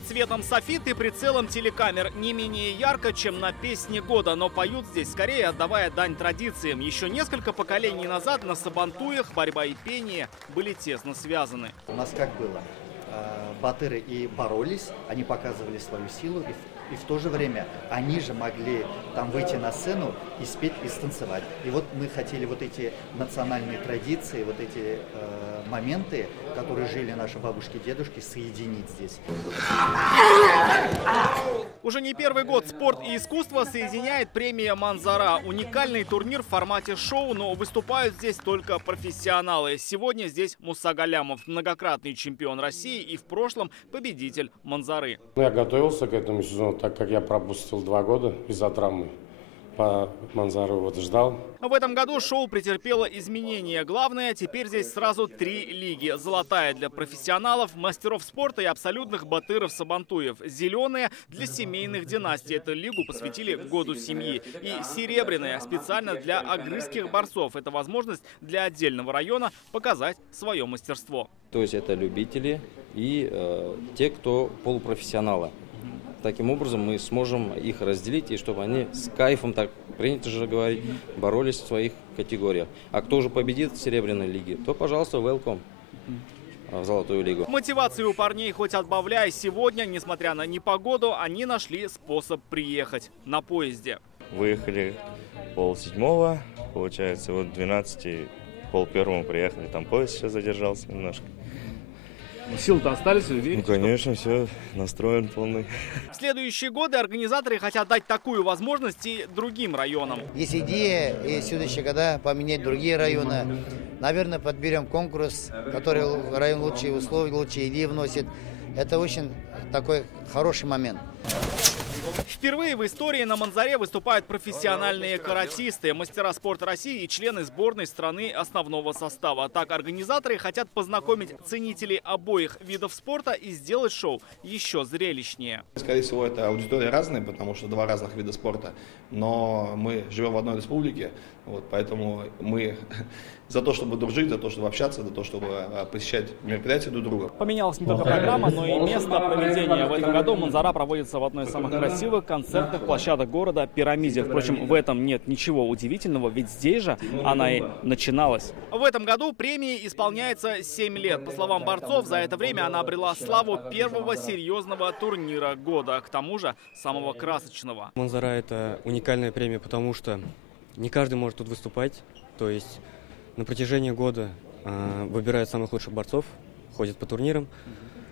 Под светом софит и прицелом телекамер не менее ярко, чем на песне года, но поют здесь скорее отдавая дань традициям. Еще несколько поколений назад на Сабантуях борьба и пение были тесно связаны. У нас как было? Батыры и боролись, они показывали свою силу, и в то же время они же могли там выйти на сцену и спеть, и станцевать. И вот мы хотели вот эти национальные традиции, вот эти моменты, которые жили наши бабушки и дедушки, соединить здесь. Уже не первый год спорт и искусство соединяет премия «Манзара». Уникальный турнир в формате шоу, но выступают здесь только профессионалы. Сегодня здесь Муса Галямов, многократный чемпион России и в прошлом победитель «Манзары». Я готовился к этому сезону, так как я пропустил 2 года из-за травмы. По «Манзару» вот ждал. В этом году шоу претерпело изменения. Главное, теперь здесь сразу 3 лиги. Золотая для профессионалов, мастеров спорта и абсолютных батыров-сабантуев. Зеленая для семейных династий. Эту лигу посвятили году семьи. И серебряная специально для агрызских борцов. Это возможность для отдельного района показать свое мастерство. То есть это любители и те, кто полупрофессионалы. Таким образом мы сможем их разделить, и чтобы они с кайфом, так принято же говорить, боролись в своих категориях. А кто же победит в Серебряной лиге, то, пожалуйста, welcome в Золотую лигу. Мотивации у парней хоть отбавляй. Сегодня, несмотря на непогоду, они нашли способ приехать на поезде. Выехали 6:30, получается, вот 12, 12:30 приехали. Там поезд сейчас задержался немножко. Силы-то остались? Ну, конечно, все, настроен полный. В следующие годы организаторы хотят дать такую возможность и другим районам. Есть идея и в следующие года поменять другие районы. Наверное, подберем конкурс, который район лучшие условия, лучшие идеи вносит. Это очень такой хороший момент. Впервые в истории на «Манзаре» выступают профессиональные каратисты, мастера спорта России и члены сборной страны основного состава. Так организаторы хотят познакомить ценителей обоих видов спорта и сделать шоу еще зрелищнее. Скорее всего, это аудитория разная, потому что 2 разных вида спорта. Но мы живем в одной республике, вот, поэтому мы за то, чтобы дружить, за то, чтобы общаться, за то, чтобы посещать мероприятия друг друга. Поменялась не только программа, но и место проведения. В этом году «Манзара» проводится в одной из самых красивых концертных площадок города – «Пирамиде». Впрочем, в этом нет ничего удивительного, ведь здесь же она и начиналась. В этом году премии исполняется 7 лет. По словам борцов, за это время она обрела славу первого серьезного турнира года, к тому же самого красочного. «Манзара» – это уникальная премия, потому что не каждый может тут выступать, то есть на протяжении года выбирают самых лучших борцов, ходят по турнирам,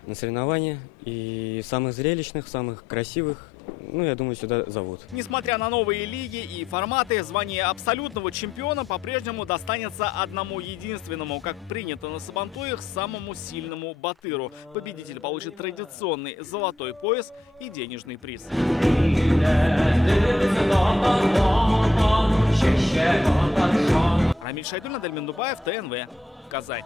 на соревнования, и самых зрелищных, самых красивых, я думаю, сюда зовут. Несмотря на новые лиги и форматы, звание абсолютного чемпиона по-прежнему достанется одному единственному, как принято на Сабантуях, самому сильному батыру. Победитель получит традиционный золотой пояс и денежный приз. Рамиль Шайдуллин, Адельмин Дубаев, ТНВ, Казань.